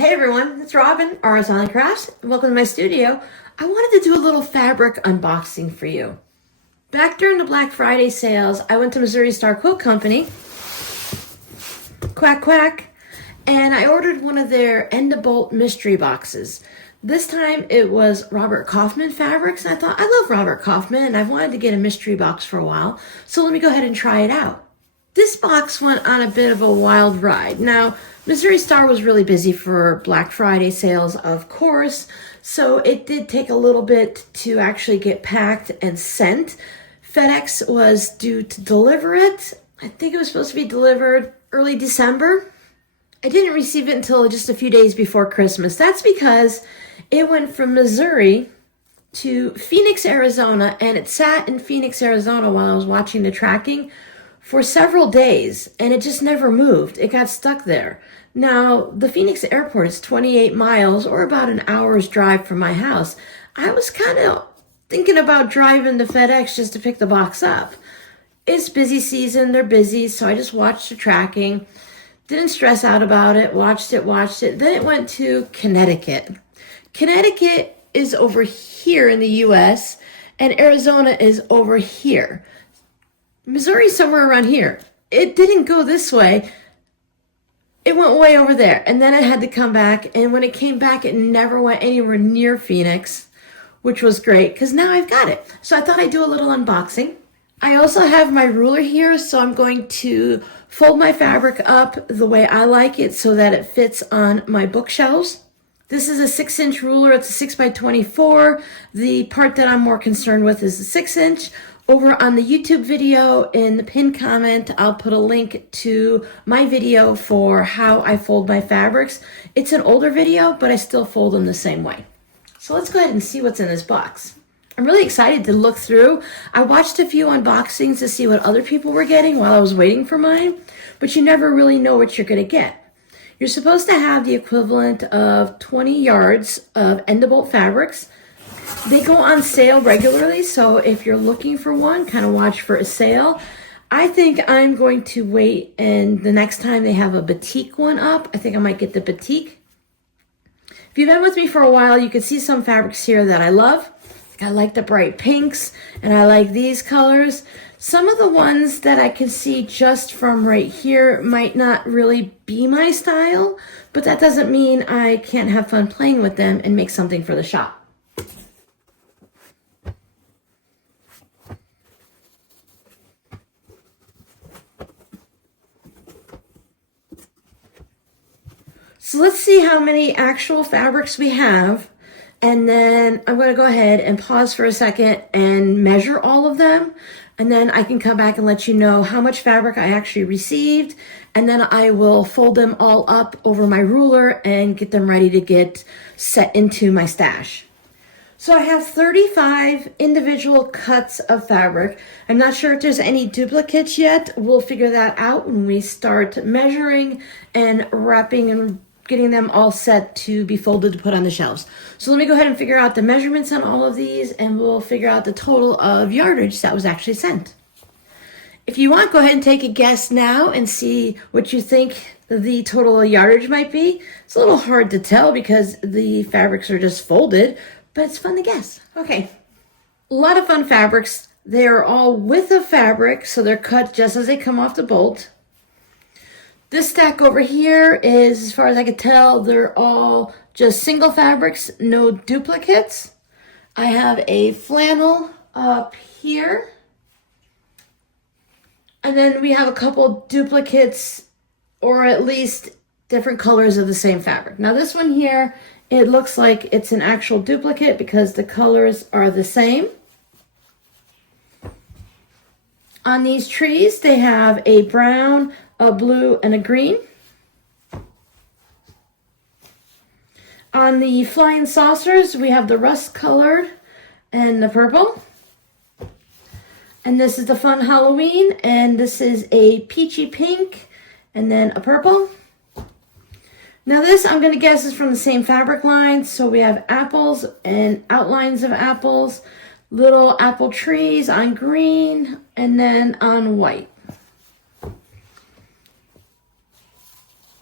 Hey everyone, it's Robin, RS Online Crafts. Welcome to my studio. I wanted to do a little fabric unboxing for you. Back during the Black Friday sales, I went to Missouri Star Quilt Company, quack quack, and I ordered one of their End of Bolt mystery boxes. This time it was Robert Kaufman fabrics, and I thought, I love Robert Kaufman, and I've wanted to get a mystery box for a while, so let me go ahead and try it out. This box went on a bit of a wild ride. Now, Missouri Star was really busy for Black Friday sales, of course, so it did take a little bit to actually get packed and sent. FedEx was due to deliver it. I think it was supposed to be delivered early December. I didn't receive it until just a few days before Christmas. That's because it went from Missouri to Phoenix, Arizona, and it sat in Phoenix, Arizona while I was watching the tracking for several days, and it just never moved. It got stuck there. Now, the Phoenix airport is 28 miles or about an hour's drive from my house. I was kind of thinking about driving to FedEx just to pick the box up. It's busy season, they're busy, so I just watched the tracking. Didn't stress out about it, watched it. Then it went to Connecticut. Connecticut is over here in the US, and Arizona is over here. Missouri's somewhere around here. It didn't go this way. It went way over there, and then it had to come back, and when it came back, it never went anywhere near Phoenix, which was great, because now I've got it. So I thought I'd do a little unboxing. I also have my ruler here, so I'm going to fold my fabric up the way I like it so that it fits on my bookshelves. This is a 6-inch ruler. It's a 6 by 24. The part that I'm more concerned with is the 6-inch. Over on the YouTube video, in the pinned comment, I'll put a link to my video for how I fold my fabrics. It's an older video, but I still fold them the same way. So let's go ahead and see what's in this box. I'm really excited to look through. I watched a few unboxings to see what other people were getting while I was waiting for mine, but you never really know what you're going to get. You're supposed to have the equivalent of 20 yards of End of Bolt fabrics. They go on sale regularly, so if you're looking for one, kind of watch for a sale. I think I'm going to wait, and the next time they have a batik one up, I think I might get the batik. If you've been with me for a while, you can see some fabrics here that I love. I like the bright pinks, and I like these colors. Some of the ones that I can see just from right here might not really be my style, but that doesn't mean I can't have fun playing with them and make something for the shop. So let's see how many actual fabrics we have, and then I'm going to go ahead and pause for a second and measure all of them, and then I can come back and let you know how much fabric I actually received, and then I will fold them all up over my ruler and get them ready to get set into my stash. So I have 35 individual cuts of fabric. I'm not sure if there's any duplicates yet. We'll figure that out when we start measuring and wrapping and getting them all set to be folded to put on the shelves. So let me go ahead and figure out the measurements on all of these, and we'll figure out the total of yardage that was actually sent. If you want, go ahead and take a guess now and see what you think the total yardage might be. It's a little hard to tell because the fabrics are just folded, but it's fun to guess. Okay, a lot of fun fabrics. They are all width of fabric, so they're cut just as they come off the bolt. This stack over here is, as far as I can tell, they're all just single fabrics, no duplicates. I have a flannel up here. And then we have a couple duplicates, or at least different colors of the same fabric. Now this one here, it looks like it's an actual duplicate because the colors are the same. On these trees, they have a brown, a blue, and a green. On the flying saucers, we have the rust colored and the purple. And this is the fun Halloween, and this is a peachy pink, and then a purple. Now this, I'm going to guess, is from the same fabric line. So we have apples and outlines of apples, little apple trees on green, and then on white.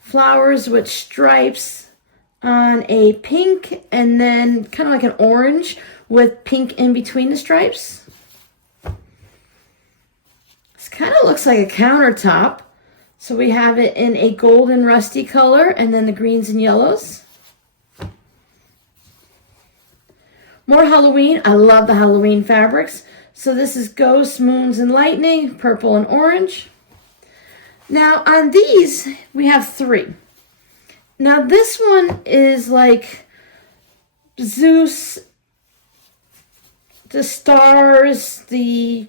Flowers with stripes on a pink and then kind of like an orange with pink in between the stripes. This kind of looks like a countertop. So we have it in a golden rusty color and then the greens and yellows. More Halloween. I love the Halloween fabrics. So this is Ghosts, Moons, and Lightning, purple and orange. Now on these, we have 3. Now this one is like Zeus, the stars, we've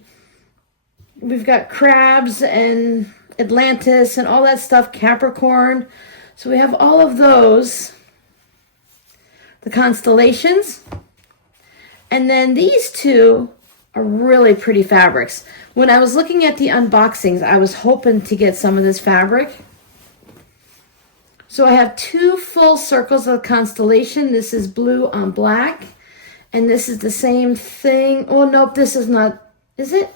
got crabs and Atlantis and all that stuff, Capricorn. So we have all of those. The constellations. And then these 2 are really pretty fabrics. When I was looking at the unboxings, I was hoping to get some of this fabric. So I have 2 full circles of constellation. This is blue on black. And this is the same thing. Oh, nope, this is not. Is it?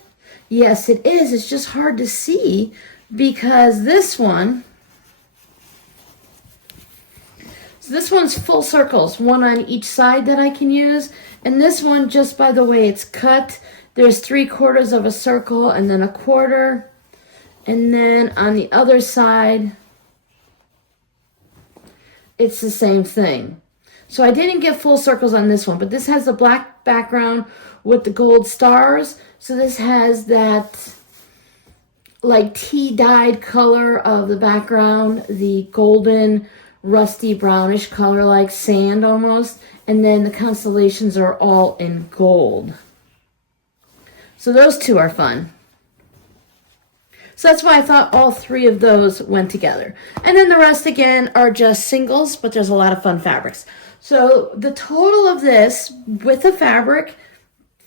Yes, it is. It's just hard to see because this one. So this one's full circles, one on each side that I can use. And this one, just by the way it's cut, there's 3/4 of a circle and then a quarter. And then on the other side, it's the same thing. So I didn't get full circles on this one, but this has the black background with the gold stars. So this has that like tea dyed color of the background, the golden, rusty brownish color like sand almost. And then the constellations are all in gold. So those 2 are fun. So that's why I thought all 3 of those went together. And then the rest again are just singles, but there's a lot of fun fabrics. So the total of this with the fabric,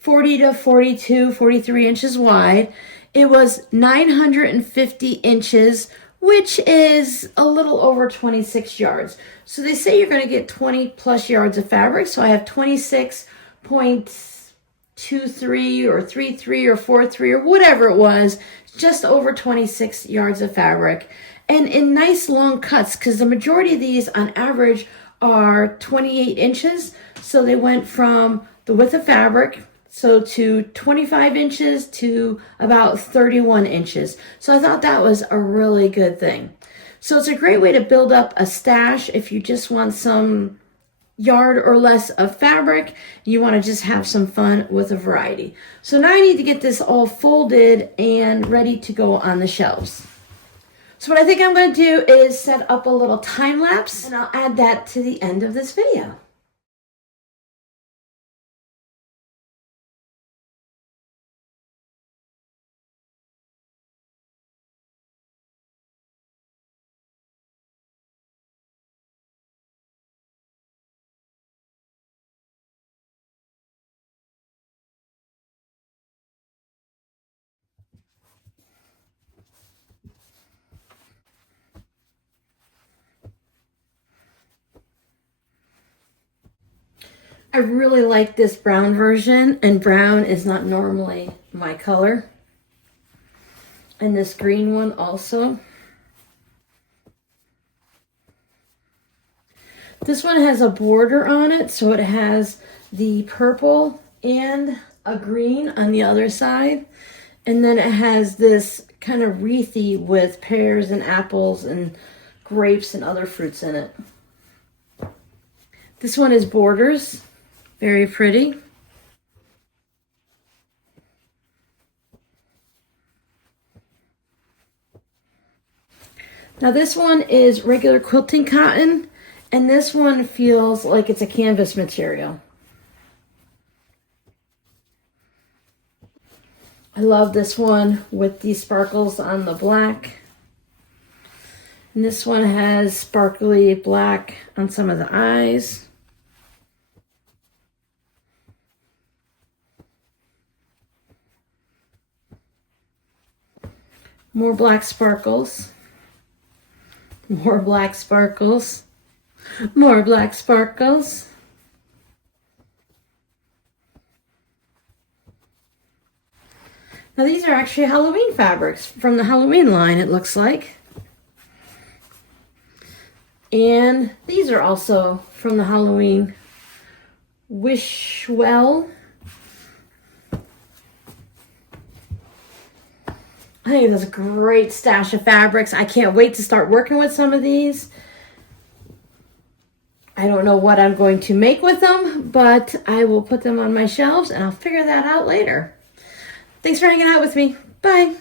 40 to 42, 43 inches wide, it was 950 inches, which is a little over 26 yards. So they say you're going to get 20 plus yards of fabric. So I have 26.23 or 33 or 43 or whatever it was, just over 26 yards of fabric. And in nice long cuts, because the majority of these on average are 28 inches. So they went from the width of fabric, so to 25 inches to about 31 inches. So I thought that was a really good thing. So it's a great way to build up a stash if you just want some yard or less of fabric. You want to just have some fun with a variety. So now I need to get this all folded and ready to go on the shelves. So what I think I'm going to do is set up a little time lapse, and I'll add that to the end of this video. I really like this brown version, and brown is not normally my color. And this green one also. This one has a border on it, so it has the purple and a green on the other side. And then it has this kind of wreathy with pears and apples and grapes and other fruits in it. This one is borders. Very pretty. Now this one is regular quilting cotton, and this one feels like it's a canvas material. I love this one with the sparkles on the black. And this one has sparkly black on some of the eyes. More black sparkles. More black sparkles. More black sparkles. Now these are actually Halloween fabrics from the Halloween line, it looks like. And these are also from the Halloween Wish Well. I think that's a great stash of fabrics. I can't wait to start working with some of these. I don't know what I'm going to make with them, but I will put them on my shelves and I'll figure that out later. Thanks for hanging out with me. Bye.